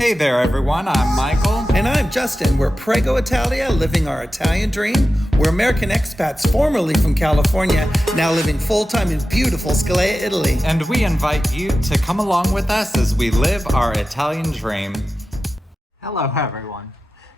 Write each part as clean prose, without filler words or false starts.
Hey there, everyone. I'm Michael. And I'm Justin. We're Prego Italia, living our Italian dream. We're American expats, formerly from California, now living full-time in beautiful Scalea, Italy. And we invite you to come along with us as we live our Italian dream. Hello, everyone.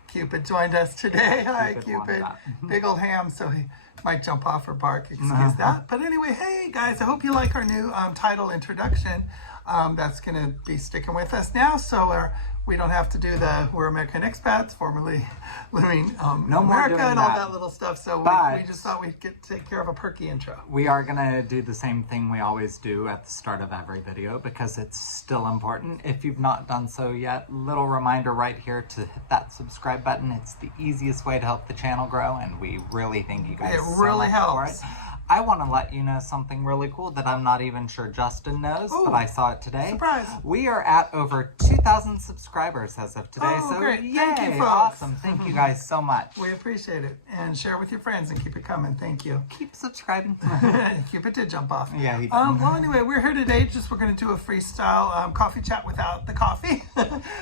Cupid joined us today. Hi, Cupid. Big old ham, so he might jump off or bark. Excuse that. But anyway, hey, guys, I hope you like our new title introduction. That's going to be sticking with us now. So we don't have to do we're American expats, formerly living in America and all that little stuff. So we just thought we'd take care of a perky intro. We are going to do the same thing we always do at the start of every video because it's still important. If you've not done so yet, little reminder right here to hit that subscribe button. It's the easiest way to help the channel grow, and we really thank you guys so much for it. I want to let you know something really cool that I'm not even sure Justin knows, but I saw it today. Surprise! We are at over 2,000 subscribers as of today. Oh, so great. Yay, Thank you, folks. Awesome. Thank you guys so much. We appreciate it. And share with your friends and keep it coming. Thank you. Keep subscribing. Cupid did jump off. Yeah, he did. Well, anyway, we're here today. We're going to do a freestyle coffee chat without the coffee.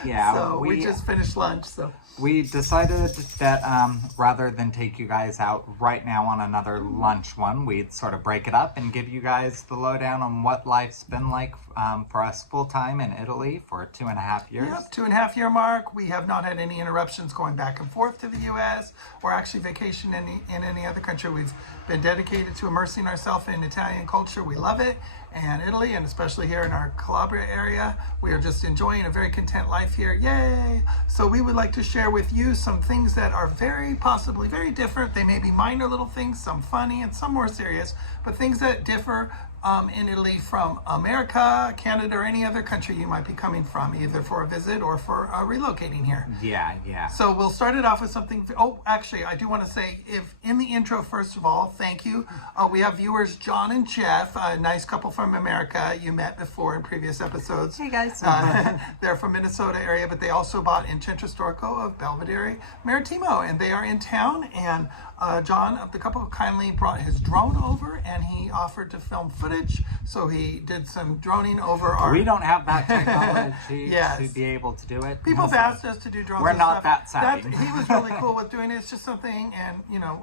Yeah. So we just finished lunch. So we decided that rather than take you guys out right now on another lunch one, we'd sort of break it up and give you guys the lowdown on what life's been like for us full-time in Italy for 2.5 years. Yep, 2.5 year mark. We have not had any interruptions going back and forth to the U.S. or actually vacation in any other country. We've been dedicated to immersing ourselves in Italian culture. We love it. And Italy, and especially here in our Calabria area, we are just enjoying a very content life here. Yay! So we would like to share with you some things that are possibly very different. They may be minor little things, some funny and some more serious, but things that differ in Italy from America, Canada, or any other country you might be coming from, either for a visit or for relocating here. Yeah. So we'll start it off with something. Oh, actually, I do want to say, if in the intro, first of all, thank you. We have viewers John and Jeff, a nice couple from America you met before in previous episodes. Hey, guys. They're from Minnesota area, but they also bought in Centro Storico of Belvedere Marittimo, and they are in town. And John, the couple, kindly brought his drone over, and he offered to film footage. So he did some droning over our... We don't have that technology to be able to do it. People have asked us to do drones. We're not that savvy. He was really cool with doing it. It's just something, and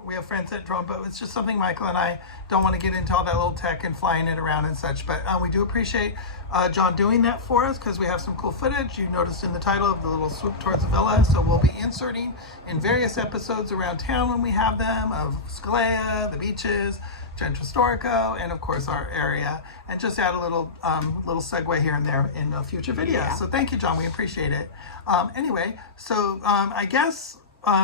we have friends that drone, but it's just something Michael and I don't want to get into all that little tech and flying it around and such. But we do appreciate John doing that for us because we have some cool footage. You noticed in the title of the little swoop towards the villa. So we'll be inserting in various episodes around town when we have them, of Scalea, the beaches, Centro Storico, and of course our area, and just add a little segue here and there in a future video. Yeah. So thank you, John. We appreciate it. Anyway, so I guess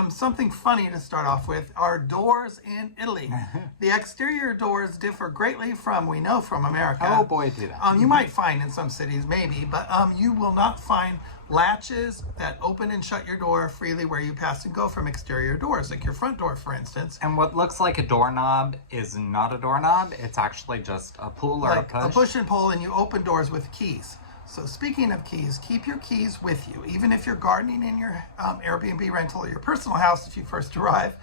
something funny to start off with are doors in Italy. The exterior doors differ greatly from America. Oh boy, do that. You might find in some cities maybe, but you will not find latches that open and shut your door freely where you pass and go from exterior doors, like your front door, for instance. And what looks like a doorknob is not a doorknob. It's actually just a pull or a push. A push and pull, and you open doors with keys. So speaking of keys, keep your keys with you. Even if you're gardening in your Airbnb rental or your personal house if you first arrive,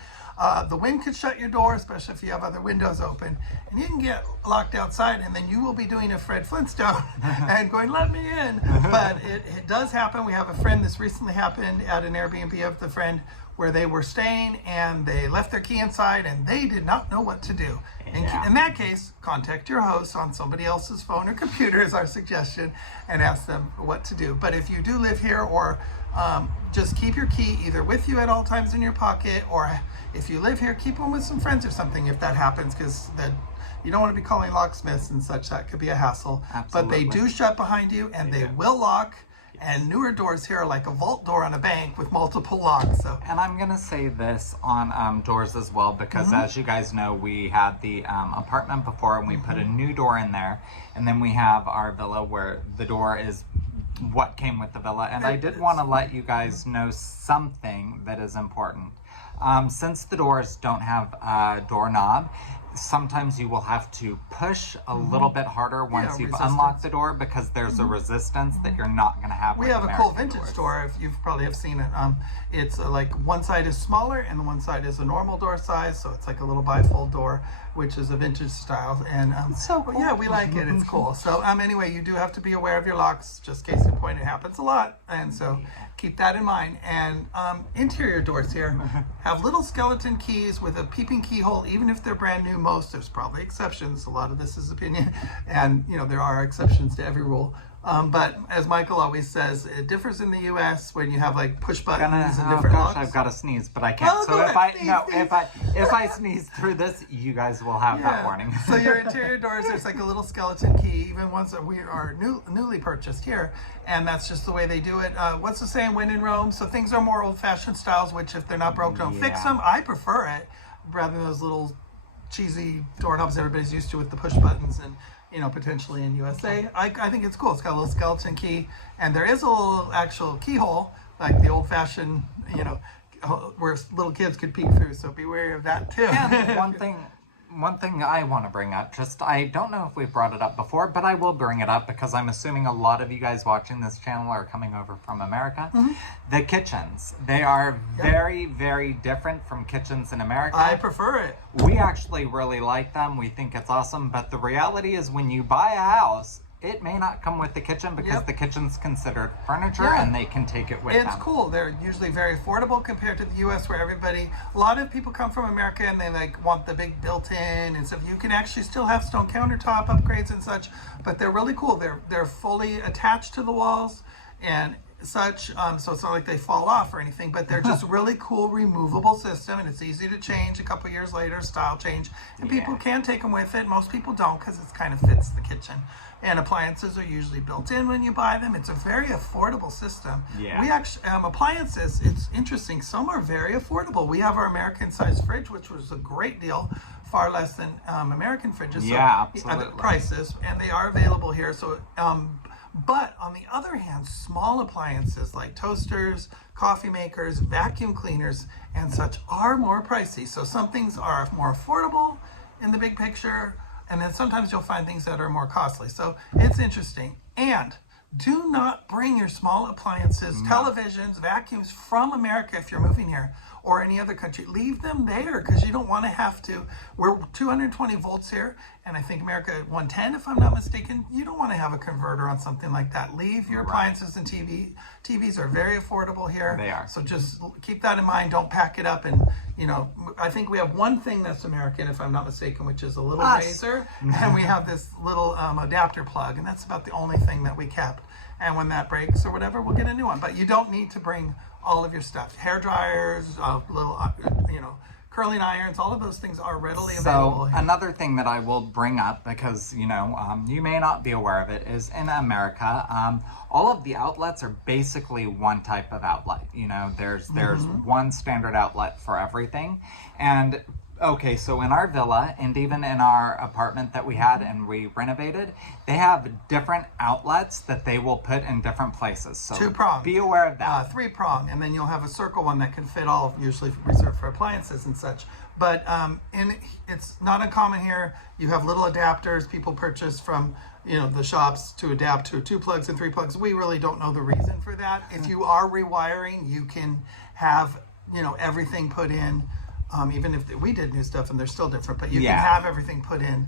the wind could shut your door, especially if you have other windows open, and you can get locked outside, and then you will be doing a Fred Flintstone and going, let me in. But it does happen. We have a friend, this recently happened at an Airbnb of the friend where they were staying and they left their key inside and they did not know what to do. Yeah. In that case, contact your host on somebody else's phone or computer is our suggestion, and ask them what to do. But if you do live here, or just keep your key either with you at all times in your pocket, or if you live here, keep one with some friends or something if that happens, because you don't want to be calling locksmiths and such. That could be a hassle. Absolutely. But they do shut behind you, and they will lock. And newer doors here are like a vault door on a bank with multiple locks. So. And I'm going to say this on doors as well, because as you guys know, we had the apartment before, and we put a new door in there. And then we have our villa where the door is what came with the villa. And I did want to let you guys know something that is important. Since the doors don't have a doorknob, sometimes you will have to push a little bit harder once you've unlocked the door, because there's a resistance that you're not going to have. We have a cool vintage door. If you've probably have seen it, it's like one side is smaller and the one side is a normal door size, so it's like a little bifold door, which is a vintage style. And so cool. Yeah, we like it. It's cool. So anyway, you do have to be aware of your locks, just case in point. It happens a lot, and so keep that in mind. And interior doors here have little skeleton keys with a peeping keyhole, even if they're brand new. Most, there's probably exceptions. A lot of this is opinion, and there are exceptions to every rule. But as Michael always says, it differs in the U.S. when you have like push buttons and different locks. I've got to sneeze, but I can't. So if I sneeze through this, you guys will have that warning. So your interior doors, there's like a little skeleton key, even ones that we are newly purchased here, and that's just the way they do it. What's the saying? When in Rome. So things are more old-fashioned styles, which if they're not broke, don't fix them. I prefer it rather than those little cheesy doorknobs everybody's used to with the push buttons and potentially in USA. I think it's cool. It's got a little skeleton key, and there is a little actual keyhole, like the old-fashioned, where little kids could peek through. So be wary of that too. And one thing I want to bring up, I don't know if we've brought it up before, but I will bring it up because I'm assuming a lot of you guys watching this channel are coming over from America. The kitchens, they are very, very different from kitchens in America. I prefer it. We actually really like them. We think it's awesome, but the reality is when you buy a house, it may not come with the kitchen because the kitchen's considered furniture and they can take it with them. It's cool. They're usually very affordable compared to the U.S. where a lot of people come from America and they want the big built-in and stuff. You can actually still have stone countertop upgrades and such, but they're really cool. They're fully attached to the walls and such, so it's not like they fall off or anything, but they're just really cool removable system, and it's easy to change a couple years later, style change, and people can take them with it. Most people don't because it kind of fits the kitchen. And appliances are usually built in when you buy them. It's a very affordable system. We actually, appliances, it's interesting, some are very affordable. We have our American-sized fridge, which was a great deal, far less than American fridges. Absolutely. Prices, and they are available here. So, but on the other hand, small appliances like toasters, coffee makers, vacuum cleaners, and such are more pricey. So some things are more affordable in the big picture, and then sometimes you'll find things that are more costly. So it's interesting. And do not bring your small appliances, televisions, vacuums from America if you're moving here or any other country. Leave them there because you don't want to have to. We're 220 volts here, and I think America at 110, if I'm not mistaken. You don't want to have a converter on something like that. Leave your appliances and TVs are very affordable here. They are. So just keep that in mind. Don't pack it up. And, I think we have one thing that's American, if I'm not mistaken, which is a little razor. And we have this little adapter plug, and that's about the only thing that we kept. And when that breaks or whatever, we'll get a new one. But you don't need to bring all of your stuff. Hair dryers, little, curling irons, all of those things are readily available here. Another thing that I will bring up, because, you may not be aware of it, is in America, all of the outlets are basically one type of outlet. There's one standard outlet for everything. And okay, so in our villa and even in our apartment that we had and we renovated, they have different outlets that they will put in different places. So two-prong. Be aware of that. Three-prong, and then you'll have a circle one that can fit all, usually reserved for appliances and such. But it's not uncommon here. You have little adapters people purchase from the shops to adapt to 2 plugs and 3 plugs. We really don't know the reason for that. If you are rewiring, you can have everything put in. Even if we did new stuff and they're still different, but you can have everything put in,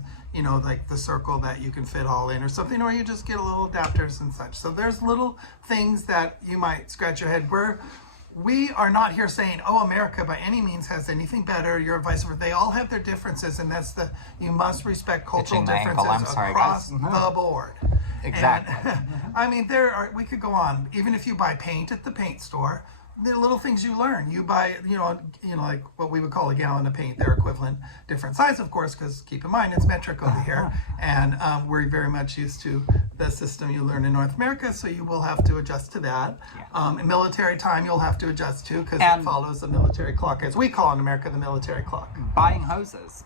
like the circle that you can fit all in or something, or you just get a little adapters and such. So there's little things that you might scratch your head. We are not here saying, America by any means has anything better, you're vice versa. They all have their differences, and you must respect cultural differences across the board. Exactly. And, we could go on. Even if you buy paint at the paint store, the little things you learn. You buy, like what we would call a gallon of paint, their equivalent, different size, of course, because keep in mind it's metric over here, and we're very much used to the system you learn in North America, so you will have to adjust to that. In military time, you'll have to adjust to because it follows the military clock, as we call in America the military clock. Buying hoses.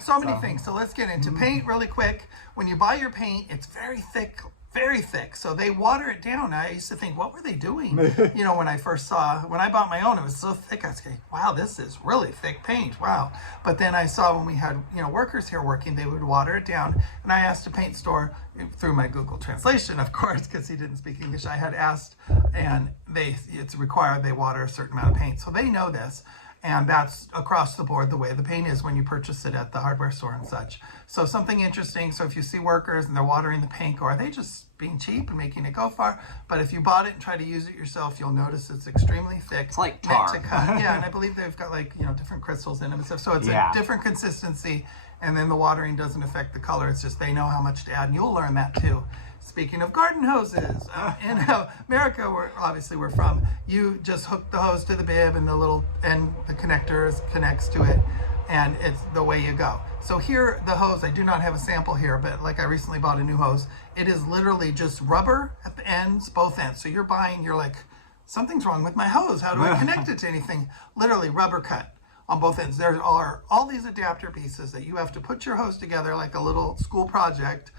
so many things. So let's get into paint really quick. When you buy your paint, it's very thick very thick. So they water it down. I used to think, what were they doing? When I bought my own, it was so thick. I was like, wow, this is really thick paint. Wow. But then I saw when we had, workers here working, they would water it down. And I asked a paint store through my Google translation, of course, because he didn't speak English. I had asked, and it's required they water a certain amount of paint. So they know this. And that's across the board the way the paint is when you purchase it at the hardware store and such. So something interesting. So if you see workers and they're watering the paint, or are they just being cheap and making it go far? But if you bought it and try to use it yourself, you'll notice it's extremely thick. It's like tar. Meant to cut. Yeah, and I believe they've got different crystals in them and stuff. So it's a different consistency. And then the watering doesn't affect the color. It's just they know how much to add, and you'll learn that too. Speaking of garden hoses, in America, where obviously we're from, you just hook the hose to the bib and the connectors connects to it, and it's the way you go. So here, the hose, I do not have a sample here, but like I recently bought a new hose. It is literally just rubber at the ends, both ends. So you're like, something's wrong with my hose. How do I connect it to anything? Literally rubber cut on both ends. There are all these adapter pieces that you have to put your hose together like a little school project.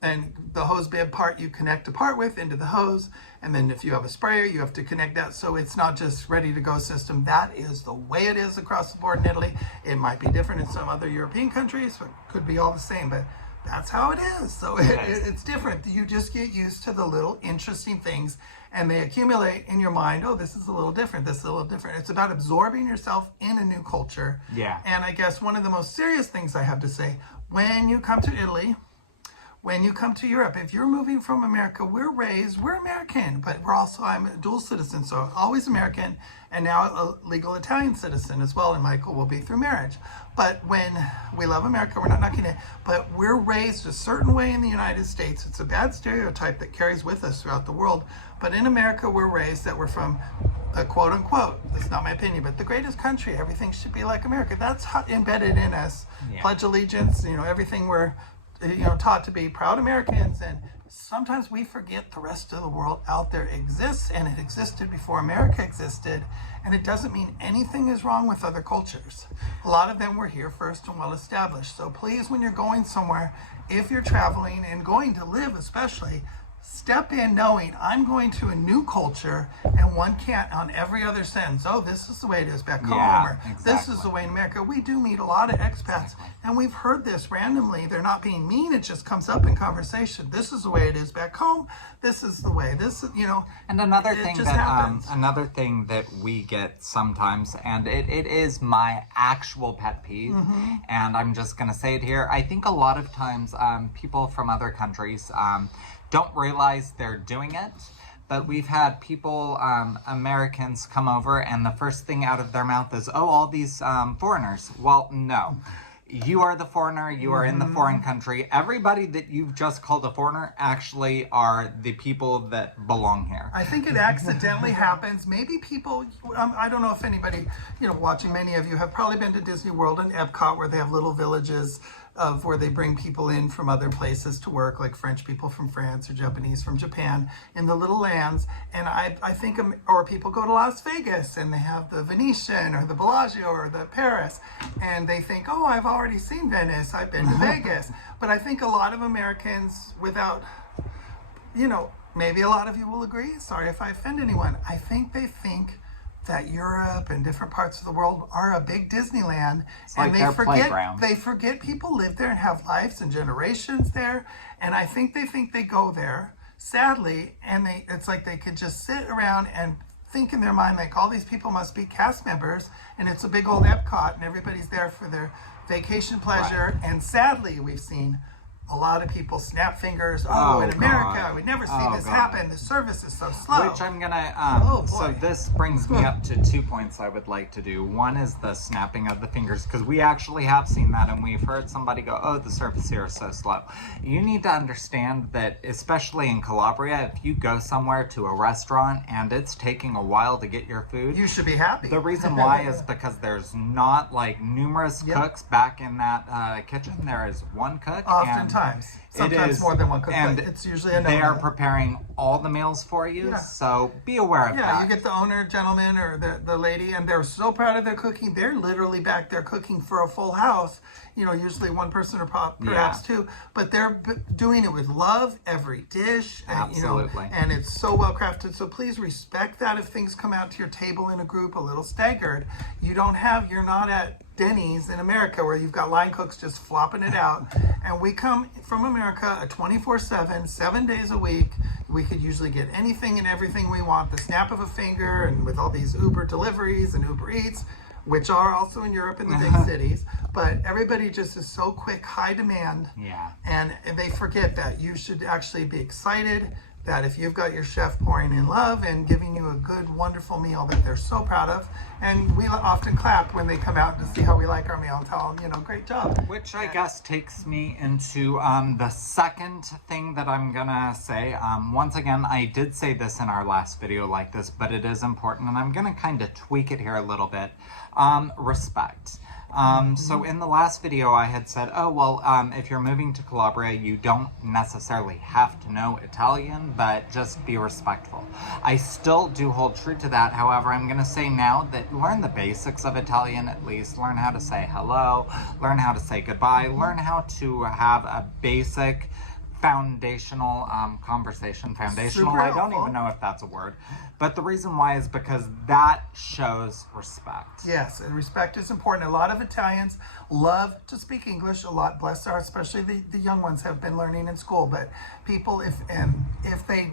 And the hose bib part you connect a part with into the hose, and then if you have a sprayer you have to connect that, so it's not just ready to go system. That is the way it is across the board in Italy. It might be different in some other European countries, but could be all the same, but that's how it is. So it's different. You just get used to the little interesting things, and they accumulate in your mind. Oh, this is a little different, this is a little different. It's about absorbing yourself in a new culture. And I guess one of the most serious things I have to say, when you come to Italy, when you come to Europe, if you're moving from America, we're American, but I'm a dual citizen, so always American, and now a legal Italian citizen as well, and Michael will be through marriage. But when we love America, we're not knocking it, but we're raised a certain way in the United States. It's a bad stereotype that carries with us throughout the world, but in America, we're raised that we're from the quote unquote, that's not my opinion, but the greatest country, everything should be like America. That's embedded in us. Pledge allegiance, everything we're taught to be proud Americans, and sometimes we forget the rest of the world out there exists, and it existed before America existed, and it doesn't mean anything is wrong with other cultures. A lot of them were here first and well established. So please, when you're going somewhere, if you're traveling and going to live especially, step in knowing I'm going to a new culture, and one can't on every other sentence, oh, this is the way it is back home, or this is the way in America. We do meet a lot of expats, and we've heard this randomly. They're not being mean, it just comes up in conversation. This is the way it is back home. This is the way. This is, And another thing that we get sometimes, and it is my actual pet peeve, and I'm just gonna say it here. I think a lot of times people from other countries don't realize they're doing it, but we've had people, Americans, come over, and the first thing out of their mouth is, oh, all these foreigners. Well, no. You are the foreigner, you are in the foreign country. Everybody that you've just called a foreigner actually are the people that belong here. I think it accidentally happens. Maybe people, I don't know if anybody, watching, many of you have probably been to Disney World and Epcot, where they have little villages of where they bring people in from other places to work, like French people from France or Japanese from Japan, in the little lands. And I think, or people go to Las Vegas and they have the Venetian or the Bellagio or the Paris, and they think, oh, I've already seen Venice, I've been to Vegas. But I think a lot of Americans, without, maybe a lot of you will agree, sorry if I offend anyone, I think they think that Europe and different parts of the world are a big Disneyland, and they forget people live there and have lives and generations there, and I think they go there, sadly, and it's like they could just sit around and think in their mind like all these people must be cast members, and it's a big old Epcot, and everybody's there for their vacation pleasure, and sadly we've seen a lot of people snap fingers. Oh, in America, we'd never see this happen. The service is so slow. Which I'm gonna, so this brings me up to 2 points I would like to do. One is the snapping of the fingers, because we actually have seen that, and we've heard somebody go, oh, the service here is so slow. You need to understand that, especially in Calabria, if you go somewhere to a restaurant and it's taking a while to get your food, you should be happy. The reason why is because there's not like numerous cooks back in that kitchen. There is one cook. Oftentimes Sometimes is, more than one cook, and but it's usually a they are no. preparing all the meals for you, so be aware of that. Yeah, you get the owner, gentleman, or the lady, and they're so proud of their cooking. They're literally back there cooking for a full house. You know, usually one person or perhaps two, but they're doing it with love, every dish. Absolutely. You know, and it's so well crafted. So please respect that if things come out to your table in a group a little staggered. You're not at Denny's in America where you've got line cooks just flopping it out. And we come from America 24/7, 7 days a week. We could usually get anything and everything we want, the snap of a finger, and with all these Uber deliveries and Uber Eats, which are also in Europe in the big cities. But everybody just is so quick, high demand. Yeah. And they forget that you should actually be excited that if you've got your chef pouring in love and giving you a good, wonderful meal that they're so proud of, and we often clap when they come out to see how we like our meal and tell them, you know, great job. Which I guess takes me into the second thing that I'm gonna say. Once again, I did say this in our last video like this, but it is important, and I'm gonna kind of tweak it here a little bit. Respect. So in the last video I had said, oh, well, if you're moving to Calabria, you don't necessarily have to know Italian, but just be respectful. I still do hold true to that. However, I'm going to say now that learn the basics of Italian at least. Learn how to say hello, learn how to say goodbye, learn how to have a basic foundational conversation. Foundational, I don't even know if that's a word. But the reason why is because that shows respect. Yes, and respect is important. A lot of Italians love to speak English. A lot, bless our, especially the young ones have been learning in school. But people, if they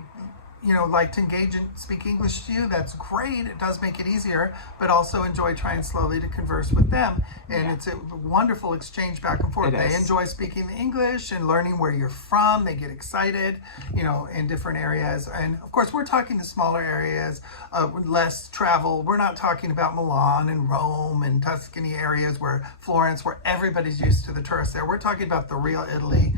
like to engage and speak English to you, that's great. It does make it easier, but also enjoy trying slowly to converse with them. And it's a wonderful exchange back and forth. They enjoy speaking the English and learning where you're from. They get excited, in different areas. And of course, we're talking the smaller areas, less travel. We're not talking about Milan and Rome and Tuscany areas Florence, where everybody's used to the tourists there. We're talking about the real Italy,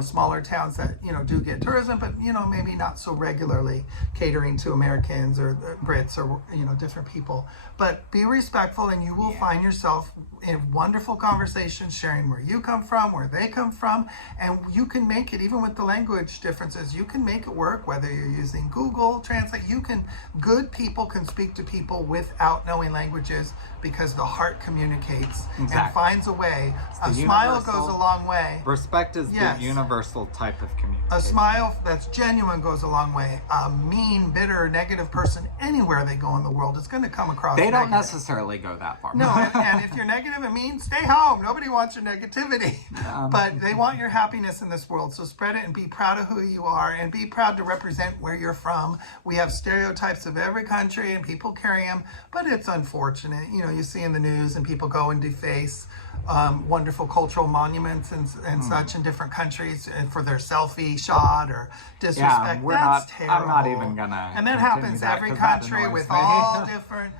smaller towns that, do get tourism, but, maybe not so regularly catering to Americans or Brits or different people. But be respectful, and you will find yourself in wonderful conversations, sharing where you come from, where they come from, and you can make it, even with the language differences, you can make it work, whether you're using Google Translate. Good people can speak to people without knowing languages, because the heart communicates and finds a way. A smile goes a long way. Respect is the universal type of communication. A smile that's genuine goes a long way. A mean, bitter, negative person, anywhere they go in the world, is going to come across They don't negative. necessarily go that far. No, and if you're negative and mean, stay home. Nobody wants your negativity. But they want your happiness in this world. So spread it and be proud of who you are, and be proud to represent where you're from. We have stereotypes of every country, and people carry them, but it's unfortunate. You see in the news, and people go and deface wonderful cultural monuments and such in different countries for their selfie shot or disrespect. That's terrible. I'm not even gonna. And that happens every country with all different,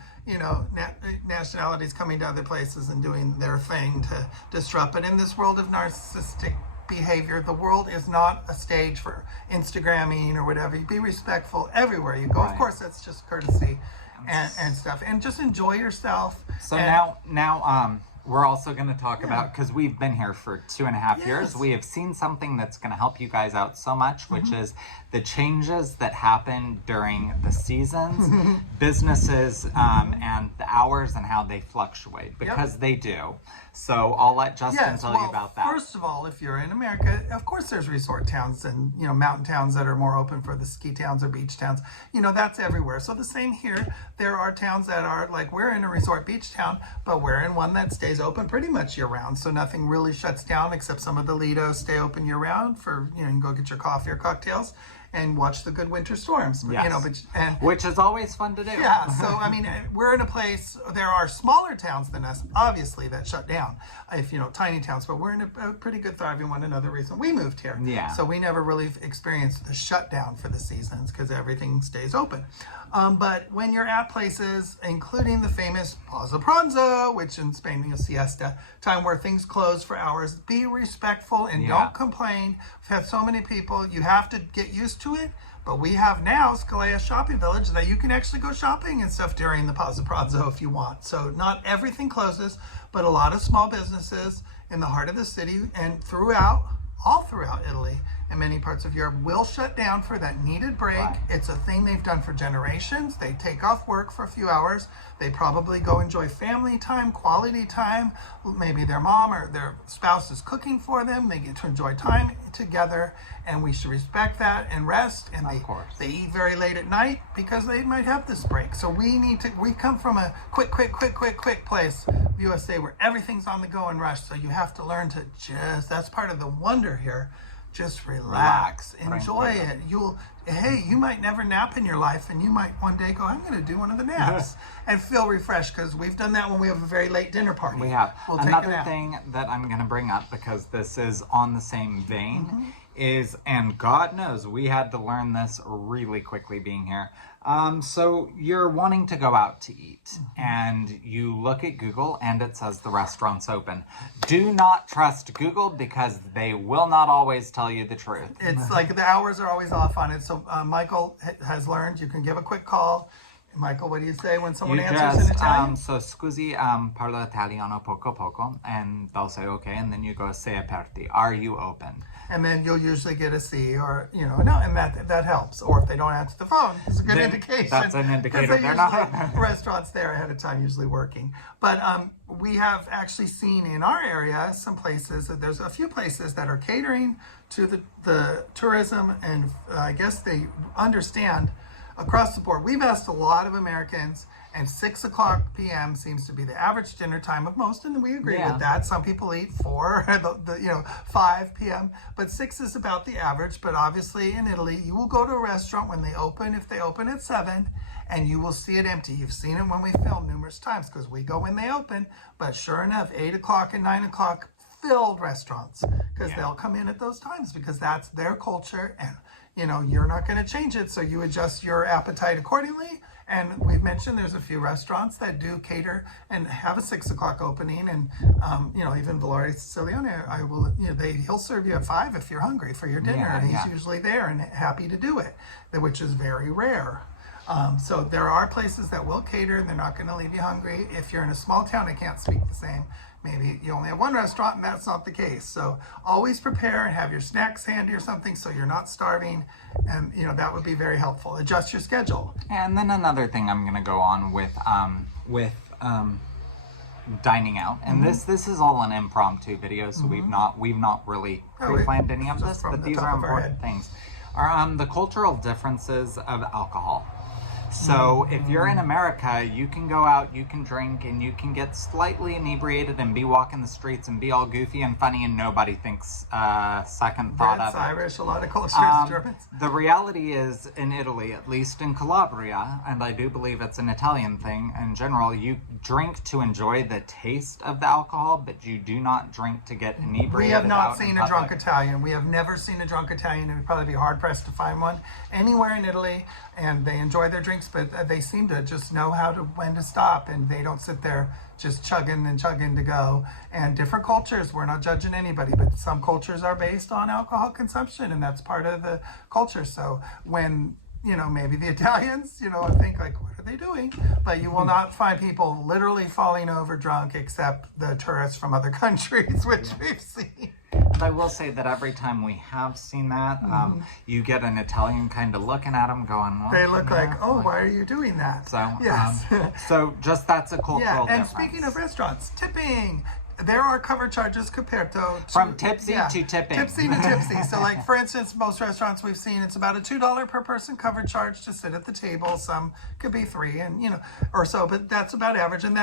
nationalities coming to other places and doing their thing to disrupt. But in this world of narcissistic behavior, the world is not a stage for Instagramming or whatever. You be respectful everywhere you go. Of course, that's just courtesy and stuff. And just enjoy yourself. So now we're also going to talk about, because we've been here for 2.5 years, we have seen something that's going to help you guys out so much, which is the changes that happen during the seasons, businesses, and the hours and how they fluctuate, because they do. So I'll let Justin tell you about that. First of all, if you're in America, of course there's resort towns and mountain towns that are more open for the ski towns or beach towns. That's everywhere. So the same here. There are towns that are like, we're in a resort beach town, but we're in one that stays open pretty much year round. So nothing really shuts down, except some of the Lidos stay open year round for you can go get your coffee or cocktails and watch the good winter storms. Which is always fun to do. Yeah, so we're in a place, there are smaller towns than us, obviously, that shut down, if tiny towns, but we're in a pretty good thriving one. Another reason we moved here. So we never really experienced the shutdown for the seasons, because everything stays open. But when you're at places, including the famous Pausa Pranzo, which in Spain means siesta, time where things close for hours, be respectful and don't complain. We've had so many people, you have to get used to it, but we have now Scalea Shopping Village that you can actually go shopping and stuff during the Pausa Pranzo if you want. So not everything closes, but a lot of small businesses in the heart of the city and throughout all throughout Italy and many parts of Europe will shut down for that needed break. Right. It's a thing they've done for generations. They take off work for a few hours. They probably go enjoy family time, quality time. Maybe their mom or their spouse is cooking for them. They get to enjoy time together, and we should respect that and rest. And they eat very late at night because they might have this break. So we come from a quick place, USA, where everything's on the go and rush. So you have to learn to that's part of the wonder here. Just relax, enjoy it. You might never nap in your life, and you might one day go, I'm going to do one of the naps and feel refreshed, because we've done that when we have a very late dinner party. We have. We'll Another thing that I'm going to bring up, because this is on the same vein, is, and God knows we had to learn this really quickly being here. So you're wanting to go out to eat, and you look at Google and it says the restaurant's open. Do not trust Google, because they will not always tell you the truth. It's like the hours are always off on it. So Michael has learned you can give a quick call. Michael, what do you say when someone answers in Italian? So, scusi, parlo italiano poco poco, and they'll say, okay, and then you go, sei aperti, are you open? And then you'll usually get a C, or, no, and that helps. Or if they don't answer the phone, it's a good indication. That's an indicator they're not. Restaurants there ahead of time usually working. But we have actually seen in our area some places, there's a few places that are catering to the tourism, and I guess they understand across the board. We've asked a lot of Americans, and 6 o'clock p.m. seems to be the average dinner time of most, and we agree with that. Some people eat 5 p.m., but 6 is about the average. But obviously in Italy, you will go to a restaurant when they open, if they open at 7, and you will see it empty. You've seen it when we film numerous times, because we go when they open, but sure enough, 8 o'clock and 9 o'clock, filled restaurants, because they'll come in at those times, because that's their culture, and you're not going to change it, so you adjust your appetite accordingly. And we've mentioned there's a few restaurants that do cater and have a 6 o'clock opening, and even Valore Sicilione, he'll serve you at 5 if you're hungry for your dinner, and he's usually there and happy to do it, which is very rare. So there are places that will cater, and they're not going to leave you hungry. If you're in a small town, I can't speak the same. Maybe you only have one restaurant, and that's not the case. So always prepare and have your snacks handy or something, so you're not starving, and that would be very helpful. Adjust your schedule. And then another thing I'm going to go on with dining out, and this is all an impromptu video, so we've not really pre-planned any of this, but these are important things. Are the cultural differences of alcohol. So if you're in America, you can go out, you can drink, and you can get slightly inebriated and be walking the streets and be all goofy and funny, and nobody thinks second thought of it. Irish, a lot of cultures, Germans. The reality is, in Italy, at least in Calabria, and I do believe it's an Italian thing in general, you drink to enjoy the taste of the alcohol, but you do not drink to get inebriated. We have not seen a drunk Italian. We have never seen a drunk Italian, and we'd probably be hard-pressed to find one anywhere in Italy. And they enjoy their drinks, but they seem to just know when to stop, and they don't sit there just chugging to go. And different cultures, we're not judging anybody, but some cultures are based on alcohol consumption, and that's part of the culture. So when maybe the Italians, think like, what are they doing? But you will not find people literally falling over drunk, except the tourists from other countries, which we've seen. And I will say that every time we have seen that, you get an Italian kind of looking at them going, well, they look like, why are you doing that? So, yes. So just that's a cultural difference. And speaking of restaurants, tipping. There are cover charges compared from tipsy to tipping. Tipsy to tipsy. So like, for instance, most restaurants we've seen, it's about a $2 per person cover charge to sit at the table. Some could be $3 and or so, but that's about average. And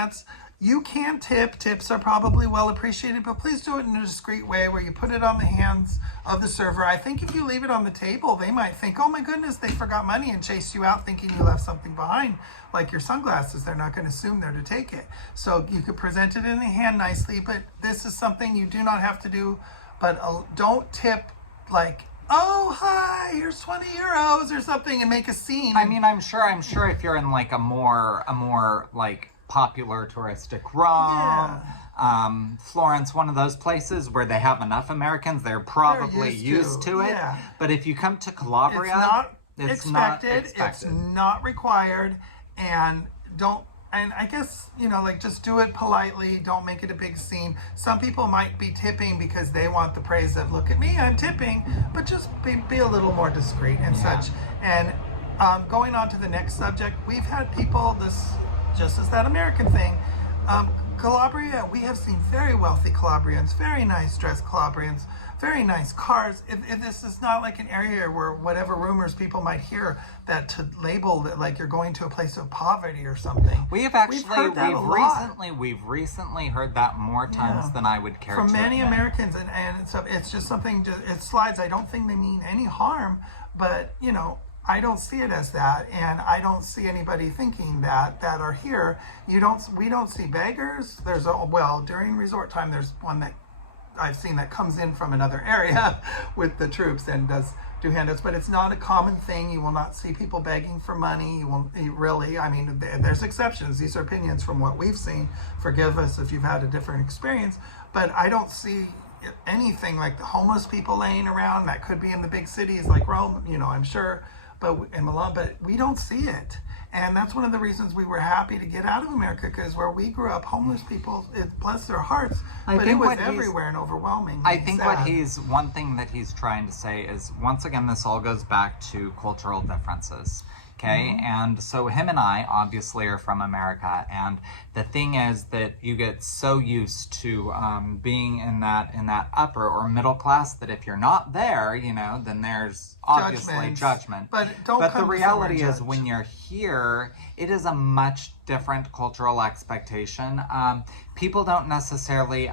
you can tip. Tips are probably well appreciated, but please do it in a discreet way where you put it on the hands of the server. I think if you leave it on the table, they might think, oh my goodness, they forgot money, and chase you out thinking you left something behind, like your sunglasses. They're not going to assume they're to take it. So you could present it in the hand nicely, but this is something you do not have to do. But don't tip like, oh, hi, here's 20 euros or something, and make a scene. I mean, I'm sure if you're in like a more like popular touristic Rome, Florence, one of those places where they have enough Americans, they're probably used to it. Yeah. But if you come to Calabria, it's not expected. It's not required, and don't and I guess, like just do it politely. Don't make it a big scene. Some people might be tipping because they want the praise of, look at me, I'm tipping, but just be a little more discreet and such. And going on to the next subject, we've had people, this just as that American thing, Calabria, we have seen very wealthy Calabrians, very nice dressed Calabrians, very nice cars. This is not like an area where whatever rumors people might hear that to label that like you're going to a place of poverty or something. We've recently heard that more times than I would care from to many admit. Americans, and it's just something. It slides. I don't think they mean any harm, but I don't see it as that, and I don't see anybody thinking that are here. We don't see beggars. During resort time, there's one that I've seen that comes in from another area with the troops and does do handouts, but it's not a common thing. You will not see people begging for money. There's exceptions. These are opinions from what we've seen. Forgive us if you've had a different experience, but I don't see anything like the homeless people laying around. That could be in the big cities like Rome, I'm sure, but in Milan, but we don't see it. And that's one of the reasons we were happy to get out of America, because where we grew up, homeless people, bless their hearts, but it was everywhere and overwhelming. I think one thing that he's trying to say is, once again, this all goes back to cultural differences. Okay, and so him and I obviously are from America, and the thing is that you get so used to being in that upper or middle class that if you're not there, then there's obviously judgment. But the reality is, when you're here, it is a much different cultural expectation. People don't necessarily.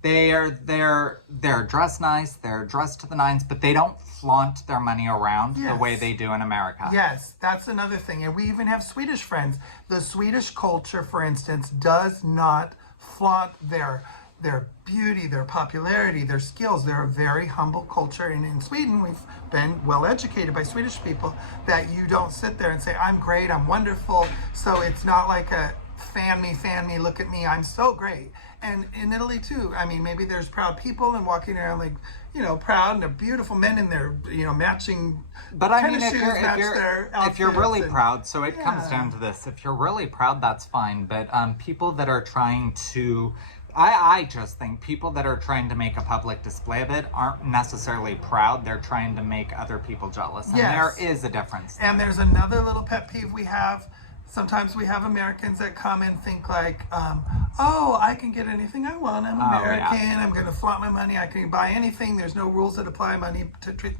They're dressed nice, they're dressed to the nines, but they don't flaunt their money around the way they do in America. Yes, that's another thing. And we even have Swedish friends. The Swedish culture, for instance, does not flaunt their beauty, their popularity, their skills. They're a very humble culture. And in Sweden, we've been well educated by Swedish people that you don't sit there and say, I'm great, I'm wonderful. So it's not like a fan me, look at me, I'm so great. And in Italy too, maybe there's proud people and walking around like, proud, and they're beautiful men in their, matching tennis shoes match their outfits. If you're really proud, so it comes down to this. If you're really proud, that's fine. But people that are trying to, I just think people that are trying to make a public display of it aren't necessarily proud. They're trying to make other people jealous. And there is a difference there. And there's another little pet peeve we have. Sometimes we have Americans that come and think like, I can get anything I want. I'm American. I'm going to flaunt my money. I can buy anything. There's no rules that apply money to treat.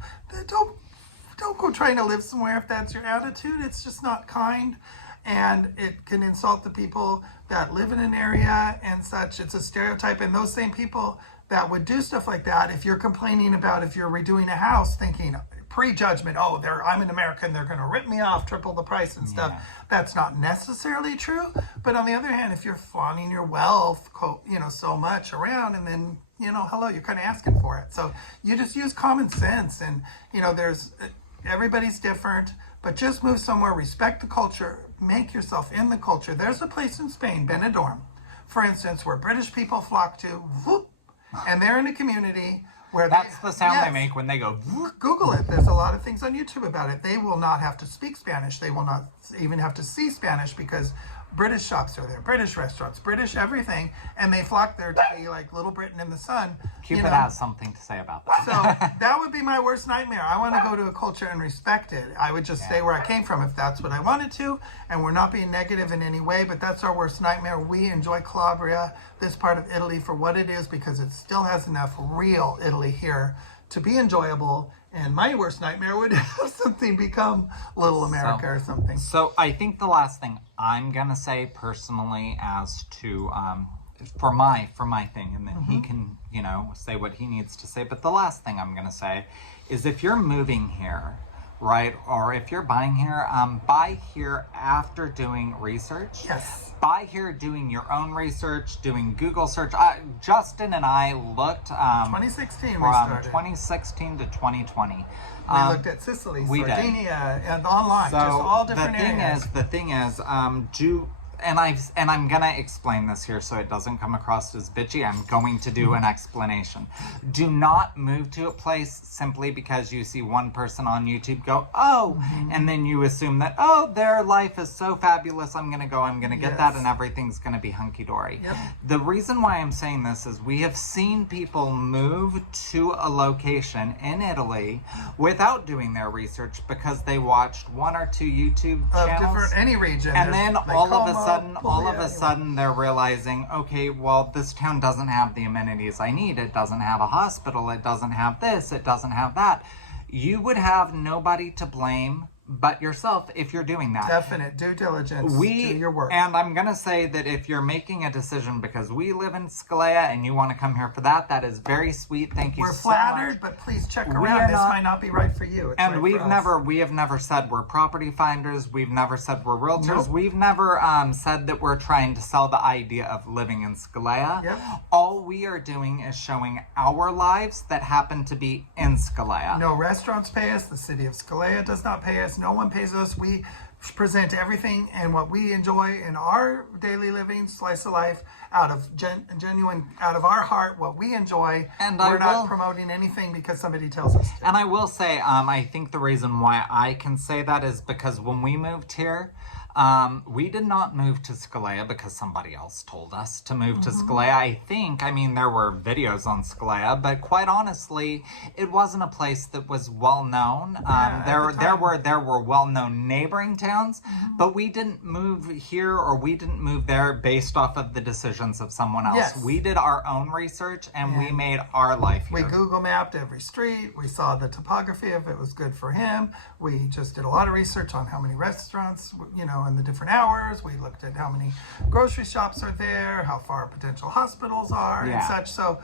Don't go trying to live somewhere if that's your attitude. It's just not kind. And it can insult the people that live in an area and such. It's a stereotype. And those same people that would do stuff like that, if you're complaining about if you're redoing a house, thinking prejudgment, I'm an American, they're going to rip me off, triple the price and stuff. That's not necessarily true. But on the other hand, if you're flaunting your wealth, so much around, and then, hello, you're kind of asking for it. So you just use common sense, and, everybody's different, but just move somewhere, respect the culture, make yourself in the culture. There's a place in Spain, Benidorm, for instance, where British people flock to, whoop, and they're in a community where that's the sound they make when they go. Google it. There's a lot of things on YouTube about it. They will not have to speak Spanish. They will not even have to see Spanish because British shops are there, British restaurants, British everything, and they flock there to be like Little Britain in the sun. Cupid has something to say about that. So that would be my worst nightmare. I want to go to a culture and respect it. I would just stay where I came from if that's what I wanted to, and we're not being negative in any way, but that's our worst nightmare. We enjoy Calabria, this part of Italy, for what it is, because it still has enough real Italy here to be enjoyable. And my worst nightmare would have something become Little America or something. So I think the last thing I'm gonna say personally, as to for my thing, and then he can say what he needs to say. But the last thing I'm gonna say is, if you're moving here, right, or if you're buying here, buy here after doing research. Yes. Buy here doing your own research, doing Google search. Justin and I looked 2016 we from started. 2016 to 2020. We looked at Sicily, Sardinia, and online, So just all different areas. The thing is, I'm gonna explain this here so it doesn't come across as bitchy. I'm going to do an explanation. Do not move to a place simply because you see one person on YouTube go, oh, and then you assume that, oh, their life is so fabulous, I'm gonna get that, and everything's gonna be hunky-dory. Yep. The reason why I'm saying this is we have seen people move to a location in Italy without doing their research because they watched one or two YouTube channels. Any region. And then all of a Puglia, sudden they're realizing, okay, well, this town doesn't have the amenities I need. It doesn't have a hospital. It doesn't have this. It doesn't have that. You would have nobody to blame but yourself if you're doing that. Definite due diligence. Do your work. And I'm going to say that if you're making a decision because we live in Scalea and you want to come here for that, that is very sweet. Thank you so much. We're flattered, but please check around. This might not be right for you. It's and right we have never said we're property finders. We've never said we're realtors. Nope. We've never said that we're trying to sell the idea of living in Scalea. Yep. All we are doing is showing our lives that happen to be in Scalea. No restaurants pay us. The city of Scalea does not pay us. No one pays us. We present everything and what we enjoy in our daily living, slice of life, out of genuine, out of our heart, what we enjoy. And we're not promoting anything because somebody tells us to. And I will say, I think the reason why I can say that is because when we moved here, we did not move to Scalea because somebody else told us to move to Scalea. I mean, there were videos on Scalea, but quite honestly, it wasn't a place that was well known. There were well known neighboring towns, but we didn't move here or we didn't move there based off of the decisions of someone else. Yes. We did our own research and we made our life here. We Google mapped every street. We saw the topography if it was good for him. We just did a lot of research on how many restaurants, and the different hours. We looked at how many grocery shops are there, how far potential hospitals are, and such. So,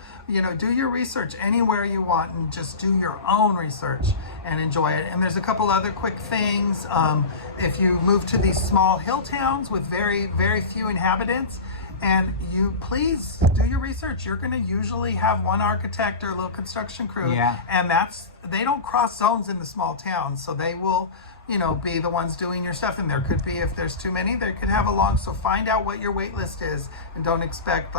do your research anywhere you want and just do your own research and enjoy it. And there's a couple other quick things. If you move to these small hill towns with very, very few inhabitants, and you please do your research. You're going to usually have one architect or a little construction crew, and they don't cross zones in the small towns, so they will be the ones doing your stuff. And there could be, if there's too many, they could have a long, so find out what your wait list is and don't expect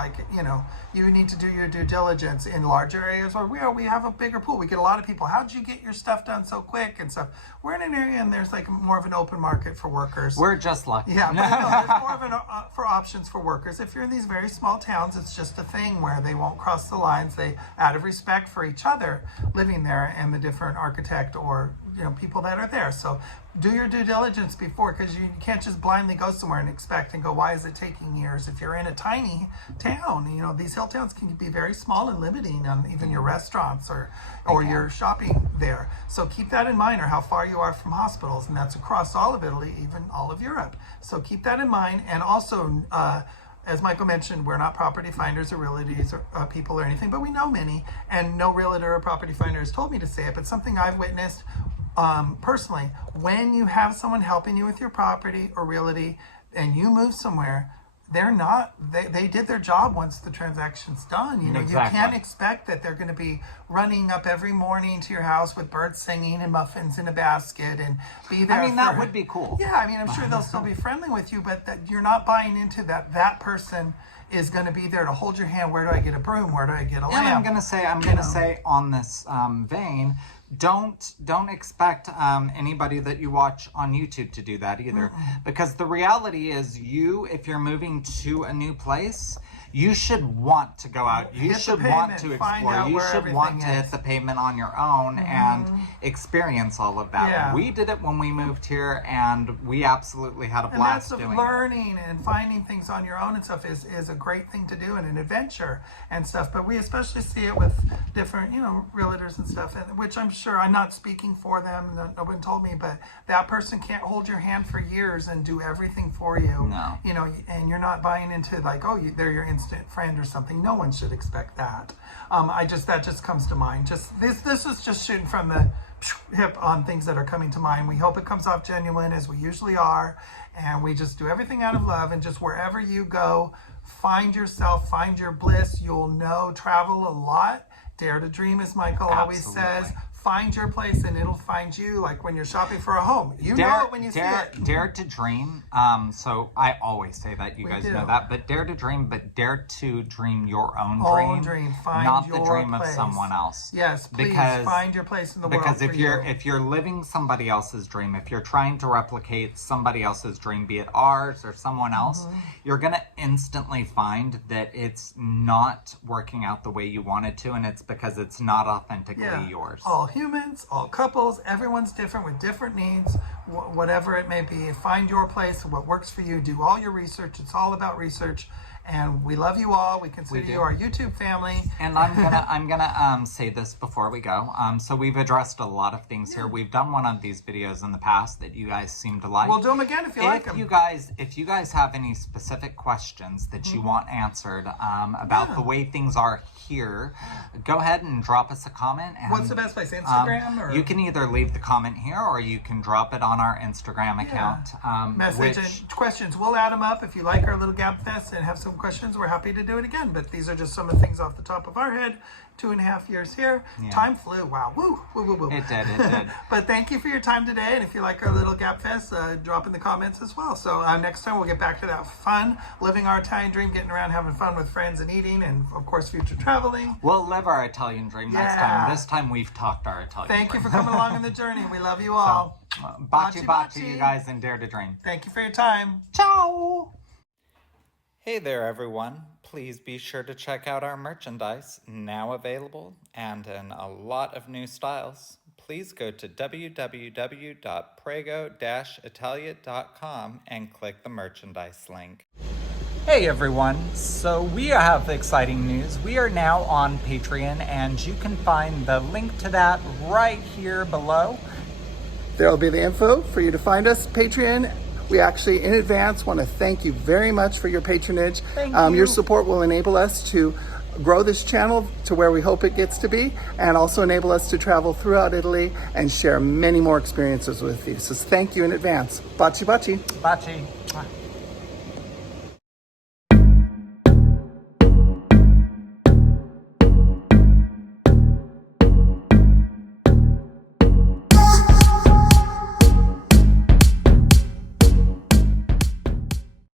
you need to do your due diligence in larger areas where we have a bigger pool. We get a lot of people, how'd you get your stuff done so quick and stuff. We're in an area and there's more of an open market for workers. We're just lucky. Yeah, but there's more of for options for workers. If you're in these very small towns, it's just a thing where they won't cross the lines. They, out of respect for each other living there and the different architect or people that are there. So do your due diligence before, because you can't just blindly go somewhere and expect and go, why is it taking years? If you're in a tiny town, these hill towns can be very small and limiting on even your restaurants or your shopping there. So keep that in mind, or how far you are from hospitals, and that's across all of Italy, even all of Europe. So keep that in mind. And also, as Michael mentioned, we're not property finders or realtors or people or anything, but we know many, and no realtor or property finder has told me to say it, but something I've witnessed personally, when you have someone helping you with your property or realty and you move somewhere, they did their job once the transaction's done. Exactly. You can't expect that they're going to be running up every morning to your house with birds singing and muffins in a basket and be there. I mean, that would be cool. Yeah, I'm sure they'll still be friendly with you, but that you're not buying into that person is going to be there to hold your hand. Where do I get a broom? Where do I get a lamp? And I'm going to say on this vein, don't expect anybody that you watch on YouTube to do that either, because the reality is, if you're moving to a new place, you should want to go out. You should want to explore. You should want to hit the pavement on your own and experience all of that. Yeah. We did it when we moved here, and we absolutely had a blast doing it. And that's learning and finding things on your own and stuff is a great thing to do, and an adventure and stuff. But we especially see it with different, realtors and stuff, which I'm sure, I'm not speaking for them. No one told me, but that person can't hold your hand for years and do everything for you. No. And you're not buying into they're your instant friend or something. No one should expect that. That just comes to mind. This is just shooting from the hip on things that are coming to mind. We hope it comes off genuine, as we usually are, and we just do everything out of love. And just wherever you go, find yourself, find your bliss. You'll travel a lot. Dare to dream, as Michael always says. find your place and it'll find you. Like when you're shopping for a home, you know it when you see it. Dare to dream. So I always say that, you guys know that, but dare to dream, but dare to dream your own dream. Find not your the dream place. of someone else. Yes, please find your place in the world. Because if you're living somebody else's dream, if you're trying to replicate somebody else's dream, be it ours or someone else, you're gonna instantly find that it's not working out the way you wanted to, and it's because it's not authentically yours. All humans, all couples, everyone's different with different needs, whatever it may be. Find your place, what works for you. Do all your research. It's all about research. And we love you all. We consider you our YouTube family. And I'm gonna say this before we go. So we've addressed a lot of things here. We've done one of these videos in the past that you guys seem to like. We'll do them again if you like them. If you guys have any specific questions that you want answered about the way things are here, go ahead and drop us a comment. And, what's the best place? Instagram? Or? You can either leave the comment here or you can drop it on our Instagram account. Message and questions. We'll add them up. If you like our little Gab Fest and have some questions, we're happy to do it again. But these are just some of the things off the top of our head. 2.5 years here. Time flew. Wow. Woo. Woo, woo, woo. It did. But thank you for your time today. And if you like our little Gab Fest, drop in the comments as well. So next time we'll get back to that fun, living our Italian dream, getting around, having fun with friends and eating, and of course, future traveling. We'll live our Italian dream next time. This time we've talked our Italian dream. Thank you for coming along on the journey. We love you all. Baci, you guys, and dare to dream. Thank you for your time. Ciao. Hey there, everyone. Please be sure to check out our merchandise, now available and in a lot of new styles. Please go to www.prego-italia.com and click the merchandise link. Hey everyone, so we have exciting news. We are now on Patreon, and you can find the link to that right here below. There will be the info for you to find us, Patreon. We actually, in advance, want to thank you very much for your patronage. Thank you. Your support will enable us to grow this channel to where we hope it gets to be, and also enable us to travel throughout Italy and share many more experiences with you. So thank you in advance. Baci, baci. Baci.